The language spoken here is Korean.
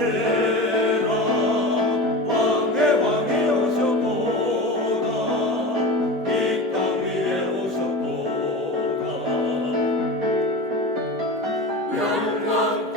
Yeah. come, one.